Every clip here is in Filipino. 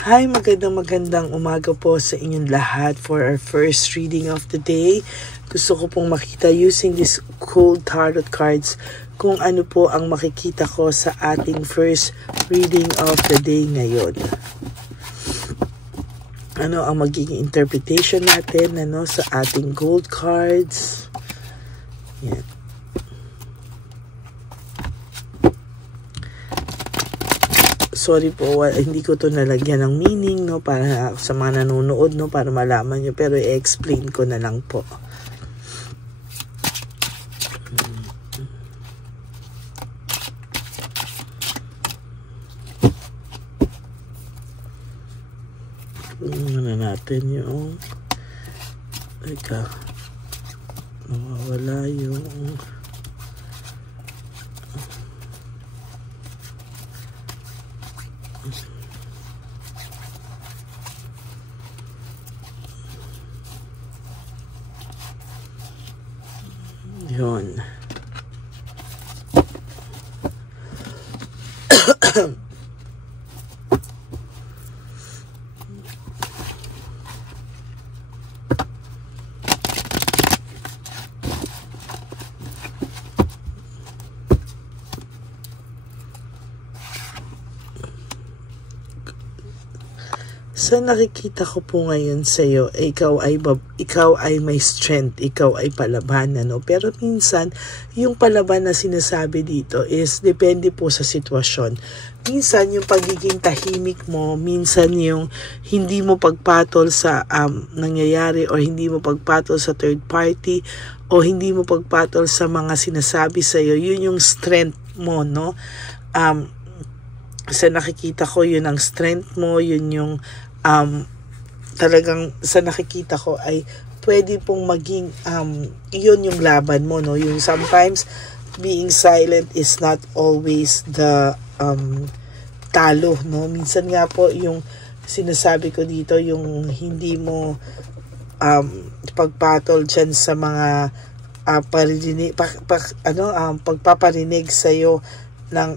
Hi, magandang umaga po sa inyong lahat for our first reading of the day. Gusto ko pong makita using this cold tarot cards kung ano po ang makikita ko sa ating first reading of the day ngayon. Ano ang magiging interpretation natin sa ating gold cards. Yan. Sorry po, hindi ko to nalagyan ng meaning para sa mga nanonood para malaman nyo, pero i-explain ko na lang po. Ano natin yung nawawala yung yun. Sa nakikita ko po ngayon sa iyo, ikaw ay may strength, ikaw ay palaban, pero minsan yung palaban na sinasabi dito is depende po sa sitwasyon. Minsan yung pagiging tahimik mo, minsan yung hindi mo pagpatol sa nangyayari, o hindi mo pagpatol sa third party, o hindi mo pagpatol sa mga sinasabi sa iyo, yun yung strength mo, sa nakikita ko, yun ang strength mo, yun yung talagang sa nakikita ko ay pwede pong maging yun yung laban mo, yung sometimes being silent is not always the talo, minsan nga po yung sinasabi ko dito, yung hindi mo pagpatol dyan sa mga pagpaparinig sa'yo ng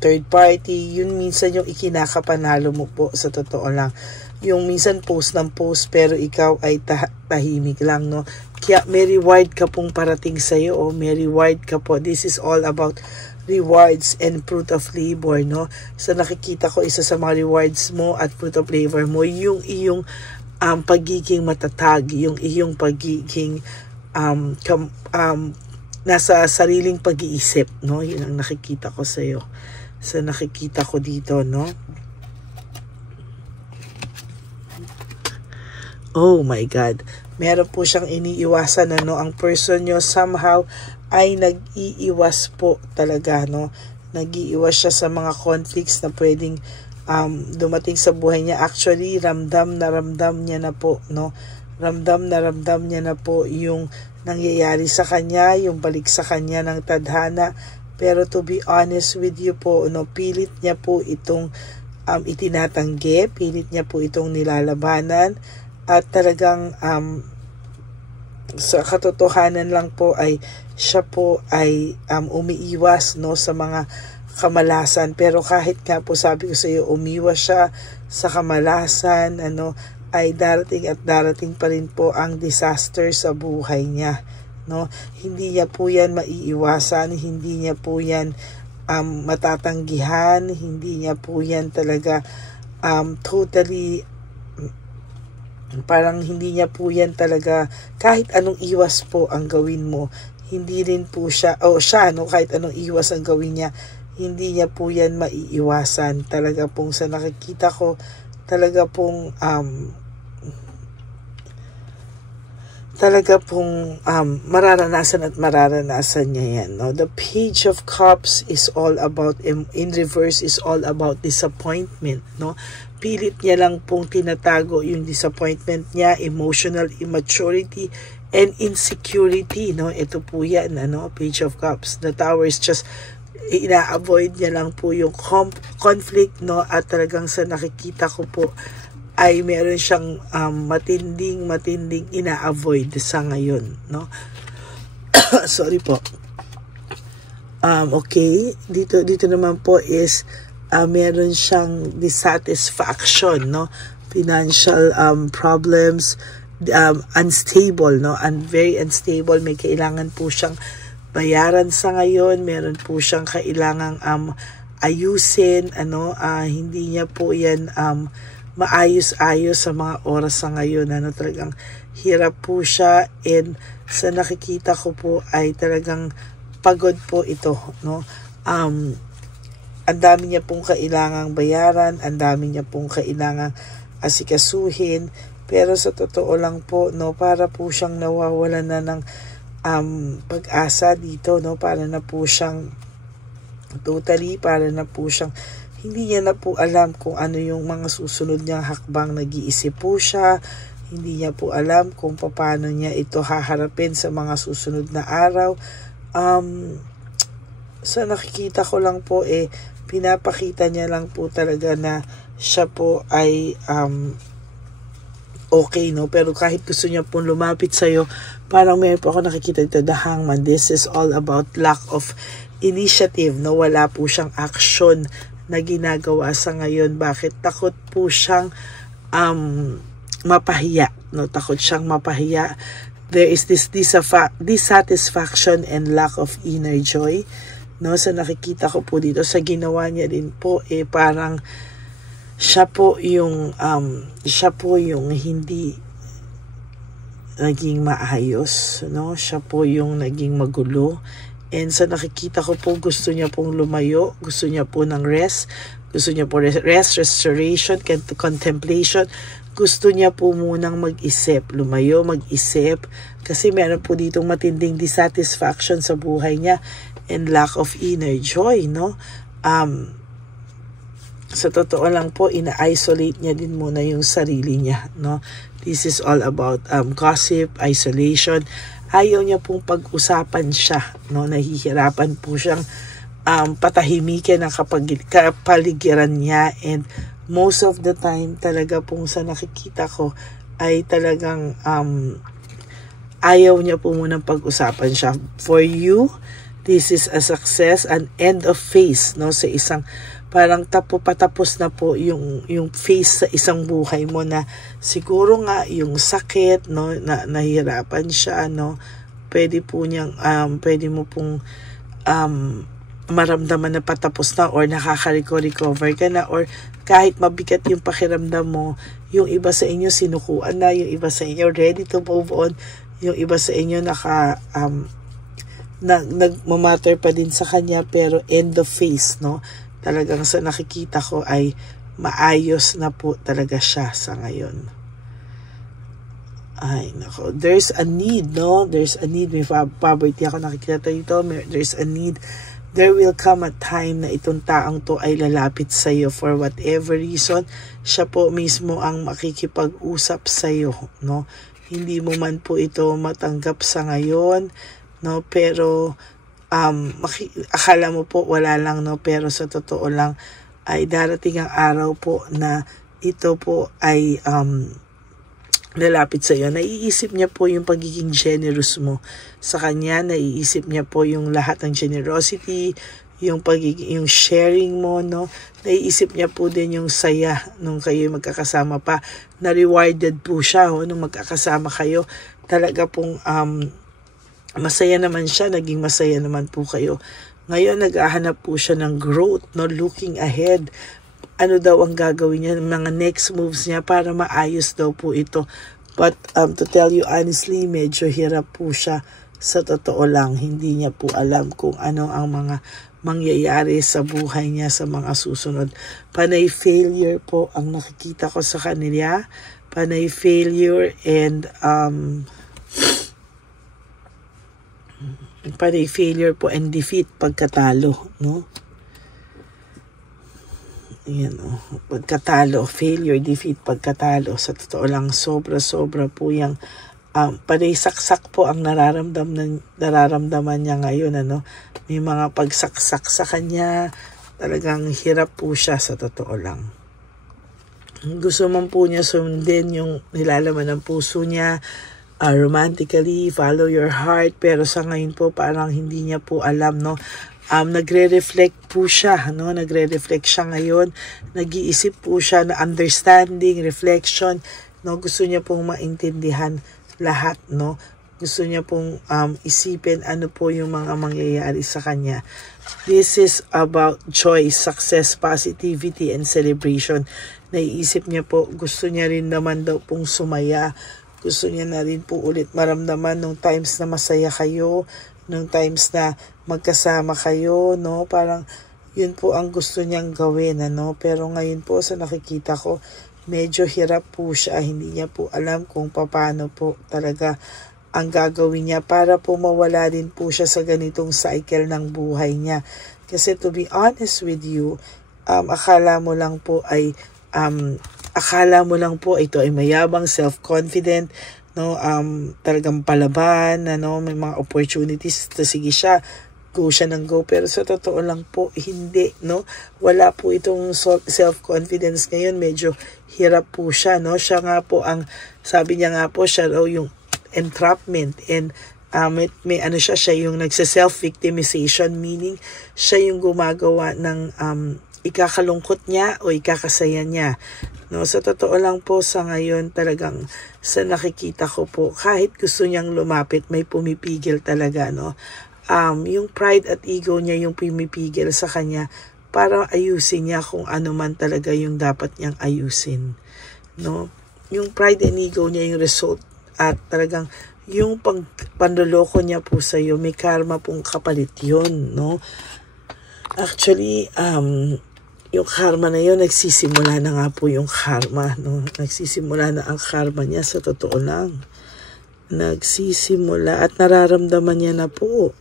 third party, yun minsan yung ikinakapanalo mo po, sa totoo lang. Yung minsan post ng post pero ikaw ay tahimik lang, Kaya may reward ka pong parating sa'yo, may reward ka po. This is all about rewards and fruit of labor, So nakikita ko, isa sa mga rewards mo at fruit of labor mo, yung iyong pagiging matatag, yung iyong pagiging nasa sariling pag-iisip, Yun ang nakikita ko sa'yo. Sa nakikita ko dito, Oh my God. Meron po siyang iniiwasan, ang person nyo somehow ay nag-iiwas po talaga, Nag-iiwas siya sa mga conflicts na pwedeng dumating sa buhay niya. Actually, ramdam niya na po, Ramdam niya na po yung nangyayari sa kanya, yung balik sa kanya ng tadhana. Pero to be honest with you po, pilit niya po itong itinatanggi, pilit niya po itong nilalabanan, at talagang sa katotohanan lang po ay siya po ay umiiwas sa mga kamalasan. Pero kahit nga po sabi ko sa iyo, umiwas siya sa kamalasan, ay darating at darating pa rin po ang disaster sa buhay niya. Hindi niya po yan maiiwasan, hindi niya po yan matatanggihan, hindi niya po yan talaga totally, parang hindi niya po yan talaga, kahit anong iwas po ang gawin mo, hindi rin po siya, kahit anong iwas ang gawin niya, hindi niya po yan maiiwasan. Talaga pong sa nakikita ko, talaga pong mararanasan at mararanasan niya yan. The Page of Cups is all about, in reverse, is all about disappointment. Pilit niya lang pong tinatago yung disappointment niya, emotional immaturity, and insecurity. Ito po yan, Page of Cups. The Tower is just, ina-avoid niya lang po yung conflict, at talagang sa nakikita ko po, ay meron siyang matinding ina-avoid sa ngayon, Sorry po. Okay, dito naman po is meron siyang dissatisfaction, no? Financial problems, unstable, no? And very unstable. May kailangan po siyang bayaran sa ngayon. Meron po siyang kailangang ayusin, ano? Hindi niya po yan maayos-ayos sa mga oras sa ngayon, ano? Talagang hirap po siya, and sa nakikita ko po ay talagang pagod po ito, no? Ang dami niya pong kailangang bayaran, ang dami niya pong kailangang asikasuhin, pero sa totoo lang po, no, para po siyang nawawalan na ng pag-asa dito, no? Para na po siyang para na po siyang hindi niya na po alam kung ano yung mga susunod niyang hakbang. Nag-iisip po siya, hindi niya po alam kung paano niya ito haharapin sa mga susunod na araw. Sa nakikita ko lang po, pinapakita niya lang po talaga na siya po ay okay, no? Pero kahit gusto niya pong lumapit sa'yo, parang mayroon po ako nakikita dito, the hangman. This is all about lack of initiative, no? Wala po siyang action na ginagawa sa ngayon. Bakit? Takot po siyang mapahiya, no? Takot siyang mapahiya. There is this dissatisfaction and lack of inner joy, no? Sa nakikita ko po dito, sa ginawa niya din po, parang siya po yung hindi naging maayos, no? Siya po yung naging magulo. And sa nakikita ko po, gusto niya pong lumayo, gusto niya po ng rest, gusto niya po restoration, contemplation. Gusto niya po munang mag-isip, lumayo, mag-isip, kasi meron po ditong matinding dissatisfaction sa buhay niya and lack of inner joy, no? Sa totoo lang po, ina-isolate niya din muna yung sarili niya, no? This is all about gossip, isolation. Ayaw niya pong pag-usapan siya, no? Nahihirapan po siyang patahimikin ang kapaligiran niya, and most of the time talaga pong sa nakikita ko ay talagang ayaw niya po munang pag-usapan siya. For you, this is a success, an end of phase, no? Sa isang parang patapos na po yung phase sa isang buhay mo na siguro nga yung sakit, no, na nahihirapan siya, no, pwede mo pong maramdaman na patapos na, or nakaka-recover ka na, or kahit mabigat yung pakiramdam mo, yung iba sa inyo sinukuan na, yung iba sa inyo ready to move on, yung iba sa inyo nagmamatter pa din sa kanya, pero end of phase, no? Talagang sa nakikita ko ay maayos na po talaga siya sa ngayon. Ay, nako. There's a need, no? There's a need. May poverty ako nakikita dito. There's a need. There will come a time na itong taong to ay lalapit sa iyo for whatever reason. Siya po mismo ang makikipag-usap sa iyo, no? Hindi mo man po ito matanggap sa ngayon, no? Pero akala mo po wala lang, no? Pero sa totoo lang ay darating ang araw po na ito po ay lalapit sa iyo. Naiisip niya po yung pagiging generous mo sa kanya. Naiisip niya po yung lahat ng generosity, yung pagiging, yung sharing mo, no? Naiisip niya po din yung saya nung kayo magkakasama pa. Na-rewarded po siya, nung magkakasama kayo. Talaga pong masaya naman siya, naging masaya naman po kayo. Ngayon, naghahanap po siya ng growth, no? Looking ahead. Ano daw ang gagawin niya, mga next moves niya para maayos daw po ito. But to tell you honestly, medyo hirap po siya. Sa totoo lang, hindi niya po alam kung ano ang mga mangyayari sa buhay niya sa mga susunod. Panay failure po ang nakikita ko sa kanila. Panay failure and panay failure po and defeat, pagkatalo, no? Ayan, pagkatalo, failure, defeat, pagkatalo. Sa totoo lang, sobra-sobra po yung panay saksak po ang nararamdaman niya ngayon, ano? May mga pagsaksak sa kanya, talagang hirap po siya, sa totoo lang. Gusto man po niya sundin yung nilalaman ng puso niya, romantically, follow your heart, pero sa ngayon po parang hindi niya po alam, no? nagre-reflect po siya, no? Nagre-reflect siya ngayon, nag-iisip po siya na understanding, reflection, no? Gusto niya pong maintindihan lahat, no? Gusto niya pong isipin ano po yung mga mangyayari sa kanya. This is about joy, success, positivity, and celebration. Naiisip niya po, gusto niya rin naman daw pong sumaya. Gusto niya na rin po ulit maramdaman nung times na masaya kayo, nung times na magkasama kayo, no? Parang yun po ang gusto niyang gawin, ano? Pero ngayon po sa nakikita ko, medyo hirap po siya. Hindi niya po alam kung paano po talaga ang gagawin niya para po mawala din po siya sa ganitong cycle ng buhay niya. Kasi to be honest with you, akala mo lang po ito ay mayabang, self-confident, no? Talagang palaban, ano, may mga opportunities, sige siya, go siya ng go. Pero sa totoo lang po, hindi, no? Wala po itong self-confidence ngayon, medyo hirap po siya, no? Siya nga po sabi niya nga po, siya yung entrapment, and may ano siya yung nagsa-self-victimization, meaning siya yung gumagawa ng ikakalungkot niya o ikakasaya niya, no? Sa totoo lang po sa ngayon, talagang sa nakikita ko po, kahit gusto niyang lumapit, may pumipigil talaga, no? Yung pride at ego niya yung pumipigil sa kanya para ayusin niya kung ano man talaga yung dapat niyang ayusin, no? Yung pride and ego niya yung result, at talagang yung panloloko niya po sa iyo, may karma pong kapalit yun, no? Actually, yung karma na yun, nagsisimula na nga po yung karma, no? Nagsisimula na ang karma niya, sa totoo lang. Nagsisimula at nararamdaman niya na po.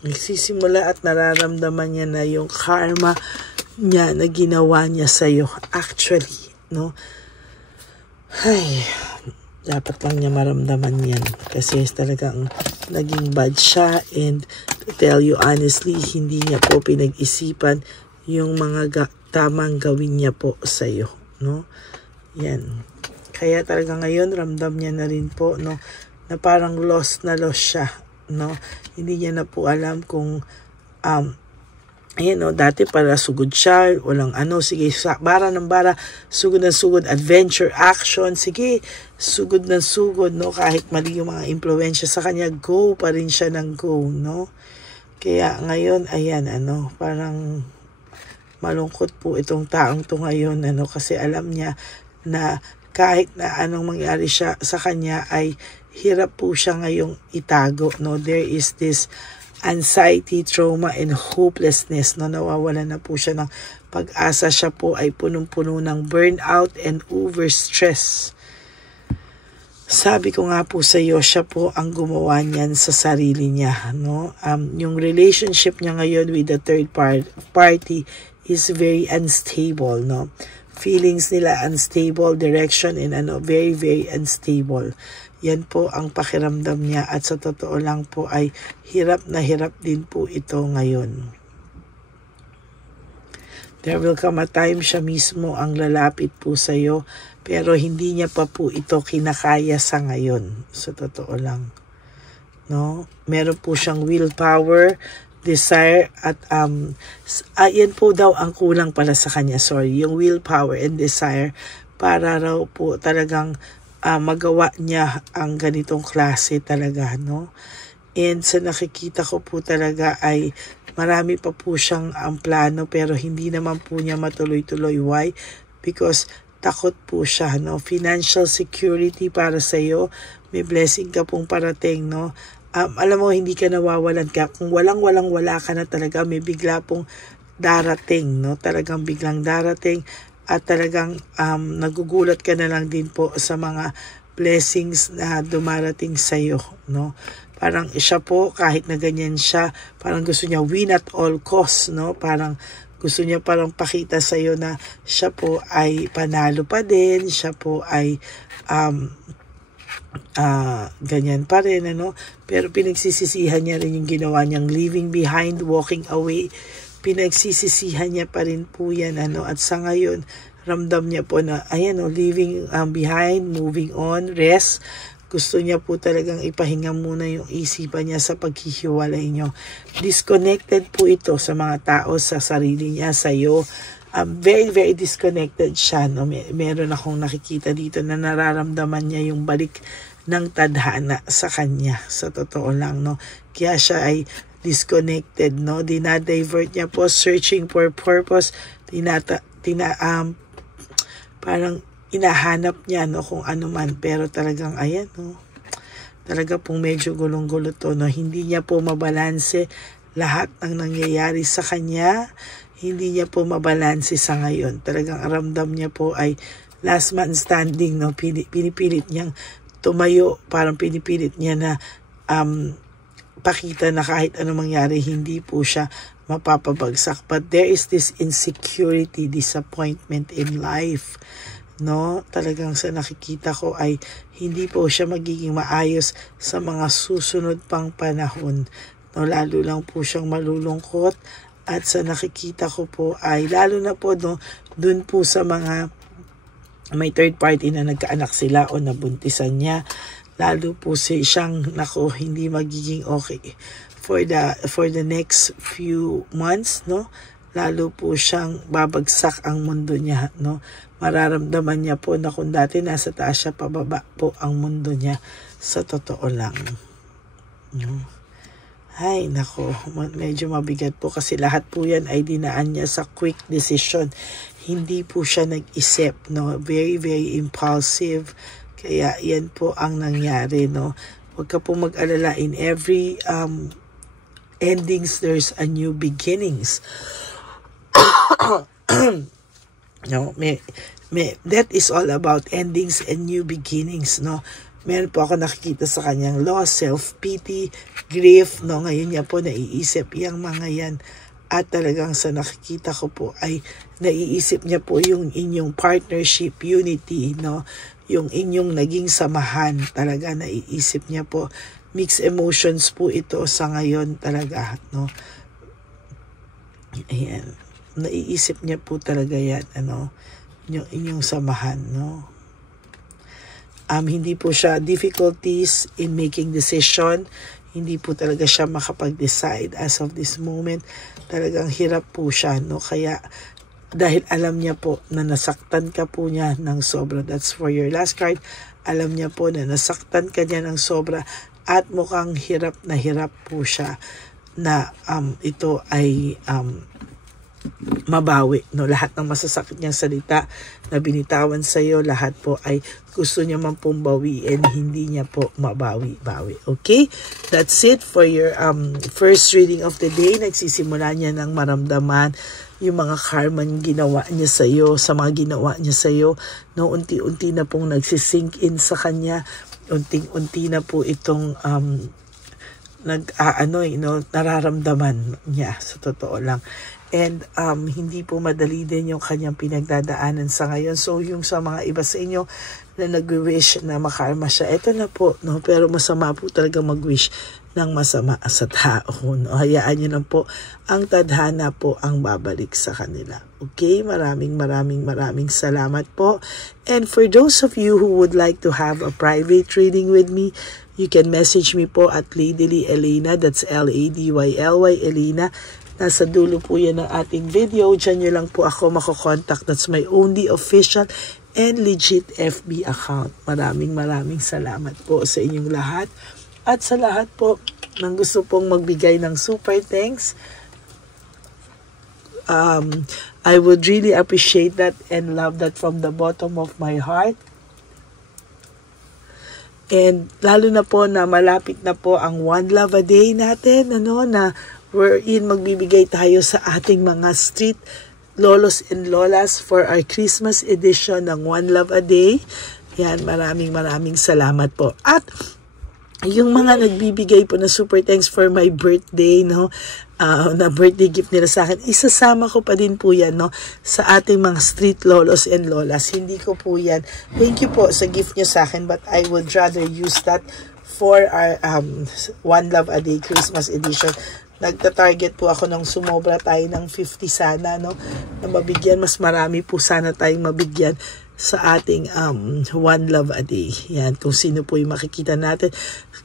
Nagsisimula at nararamdaman niya na yung karma niya na ginawa niya sa'yo. Actually, no? Ay, dapat lang niya maramdaman yan. Kasi talagang naging bad siya, and to tell you honestly, hindi niya po pinag-isipan yung mga tamang gawin niya po sa'yo, no? Yan. Kaya talaga ngayon, ramdam niya na rin po, no? Na parang lost na lost siya, no? Hindi niya na po alam kung ayan, no, dati para sugod siya, walang ano, sige, bara ng bara, sugod ng sugod, adventure, action, sige, sugod ng sugod, no? Kahit mali yung mga impluwensya sa kanya, go pa rin siya ng go, no? Kaya ngayon, ayan, ano, parang malungkot po itong taong to ngayon, ano, kasi alam niya na kahit na anong mangyari siya sa kanya, ay hirap po siya ngayong itago, no? There is this anxiety, trauma, and hopelessness, no? Nawawala na po siya ng pag-asa. Siya po ay punong-puno ng burnout and overstress. Sabi ko nga po sa iyo, siya po ang gumawa niyan sa sarili niya, no? Yung relationship niya ngayon with the third party is very unstable, no? Feelings nila unstable, direction, and very, very unstable. Yan po ang pakiramdam niya, at sa totoo lang po ay hirap na hirap din po ito ngayon. There will come a time siya mismo ang lalapit po sa iyo, pero hindi niya pa po ito kinakaya sa ngayon. Sa totoo lang, no? Meron po siyang willpower, desire, at yan po daw ang kulang pala sa kanya, sorry, yung willpower and desire para raw po talagang magawa niya ang ganitong klase talaga, no? And sa nakikita ko po talaga ay marami pa po siyang plano, pero hindi naman po niya matuloy-tuloy. Why? Because takot po siya, no? Financial security para sa iyo, may blessing ka pong parating, no? Alam mo, hindi ka nawawalan ka. Kung wala ka na talaga, may bigla pong darating, no? Talagang biglang darating. at talagang nagugulat ka na lang din po sa mga blessings na dumarating sa iyo, no? Parang siya po, kahit na ganyan siya, parang gusto niya win at all costs, no? Parang gusto niya parang pakita sa iyo na siya po ay panalo pa din, siya po ay ganyan pa rin, ano? Pero pinagsisisihan niya rin yung ginawa niyang leaving behind, walking away. Pinagsisisihan niya pa rin po yan, ano? At sa ngayon, ramdam niya po na, ayan, leaving behind, moving on, rest. Gusto niya po talagang ipahinga muna yung isipan niya sa paghihiwalay niyo. Disconnected po ito sa mga tao, sa sarili niya, sa iyo. Very, very disconnected siya. No? Meron akong nakikita dito na nararamdaman niya yung balik ng tadhana sa kanya. Sa totoo lang, no? Kaya siya ay disconnected, no? Dinadivert niya po, searching for purpose. Parang inahanap niya, no, kung ano man, pero talagang ayan, no, talaga pong medyo gulong-gulo to, no? Hindi niya po mabalanse lahat ng nangyayari sa kanya, hindi niya po mabalanse sa ngayon. Talagang ramdam niya po ay last man standing, no? Pinipilit niyang tumayo, parang pinipilit niya na pakita na kahit ano mangyari, hindi po siya mapapabagsak. But there is this insecurity, disappointment in life, no? Talagang sa nakikita ko ay hindi po siya magiging maayos sa mga susunod pang panahon, no? Lalo lang po siyang malulungkot, at sa nakikita ko po ay lalo na po, no, dun po sa mga may third party na nagkaanak sila o nabuntisan niya, lalo po siyang nako, hindi magiging okay for the next few months, no? Lalo po siyang babagsak ang mundo niya, no? Mararamdaman niya po na kung dati nasa taas siya, pababa po ang mundo niya, sa totoo lang. No? Ay, nako, medyo mabigat po kasi lahat po yan ay dinaan niya sa quick decision. Hindi po siya nag-isip, no? Very, very impulsive. Kaya yan po ang nangyari, no? Huwag ka po mag-alala. In every endings, there's a new beginnings. No, that is all about endings and new beginnings, no? Meron po ako nakikita sa kanyang loss, self-pity, grief, no? Ngayon niya po naiisip yung mga yan. At talagang sa nakikita ko po ay naiisip niya po yung inyong partnership, unity, no? Yung inyong naging samahan, talaga naiisip niya po. Mixed emotions po ito sa ngayon talaga, no? Ayan. Naiisip niya po talaga yan, ano? Yung inyong samahan, no? Hindi po siya difficulties in making decision. Hindi po talaga siya makapag-decide as of this moment. Talagang hirap po siya, no? Kaya dahil alam niya po na nasaktan ka po niya ng sobra. That's for your last card. Alam niya po na nasaktan ka niya ng sobra at mukhang hirap po siya na ito ay mabawi, no? Lahat ng masasakit niyang salita na binitawan sa iyo, lahat po ay gusto niya man pong bawiin, hindi niya po mabawi-bawi. Okay? That's it for your first reading of the day. Nagsisimula niya ng maramdaman yung mga karma ginawa niya sa iyo, sa mga ginawa niya sa iyo, no? Unti-unti na pong nagsisink in sa kanya, unti-unti na po itong nararamdaman niya, sa totoo lang. And hindi po madali din yung kanyang pinagdadaanan sa ngayon. So yung sa mga iba sa inyo na nag-wish na makarma siya, eto na po, no? Pero masama po talaga mag-wish ng masama sa tao, no? Hayaan nyo lang po, ang tadhana po ang babalik sa kanila. Okay? Maraming salamat po. And for those of you who would like to have a private reading with me, you can message me po at Ladyly Elena. That's Ladyly Elena. Nasa dulo po yan ng ating video. Diyan nyo lang po ako makokontak. That's my only official and legit FB account. Maraming salamat po sa inyong lahat. At sa lahat po ng gusto pong magbigay ng super thanks, I would really appreciate that and love that from the bottom of my heart. And lalo na po na malapit na po ang One Love a Day natin, ano, na wherein magbibigay tayo sa ating mga street lolos and lolas for our Christmas edition ng One Love a Day. Yan, maraming salamat po. At yung mga nagbibigay po na super thanks for my birthday, no, na birthday gift nila sa akin, isasama ko pa din po yan, no, sa ating mga street lolos and lolas. Hindi ko po yan. Thank you po sa gift nyo sa akin, but I would rather use that for our One Love a Day Christmas edition. Nagta-target po ako ng sumobra tayo ng 50 sana, no, na mabigyan. Mas marami po sana tayong mabigyan sa ating One Love a Day. Yan, kung sino po yung makikita natin.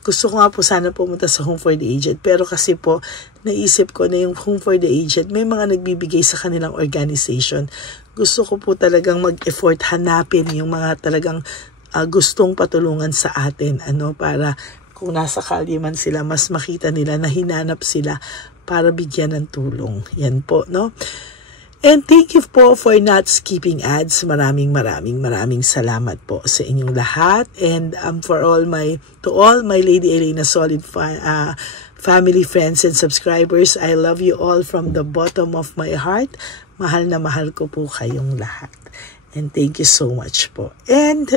Gusto ko nga po sana pumunta sa Home for the Aged, pero kasi po naisip ko na yung Home for the Aged, may mga nagbibigay sa kanilang organization. Gusto ko po talagang mag-effort hanapin yung mga talagang gustong patulungan sa atin, para kung nasa kalye man sila, mas makita nila na hinanap sila para bigyan ng tulong. Yan po, no? And thank you po for not skipping ads. Maraming salamat po sa inyong lahat. And to all my Lady Elena Solid family, friends, and subscribers, I love you all from the bottom of my heart. Mahal na mahal ko po kayong lahat. And thank you so much po. And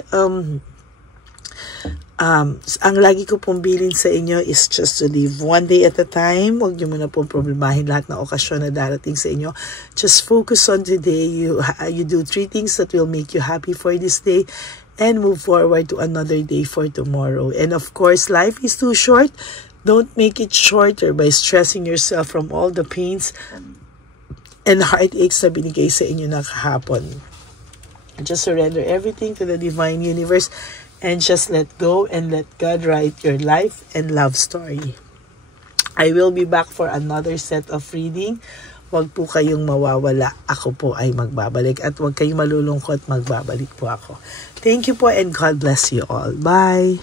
ang lagi ko pong bilin sa inyo is just to live one day at a time. Huwag nyo muna pong problemahin lahat ng okasyon na darating sa inyo. Just focus on today. You do 3 things that will make you happy for this day and move forward to another day for tomorrow. And of course, life is too short. Don't make it shorter by stressing yourself from all the pains and heartaches na binigay sa inyo na kahapon. Just surrender everything to the divine universe. And just let go and let God write your life and love story. I will be back for another set of reading. Huwag po kayong mawawala. Ako po ay magbabalik. At huwag kayong malulungkot, magbabalik po ako. Thank you po and God bless you all. Bye!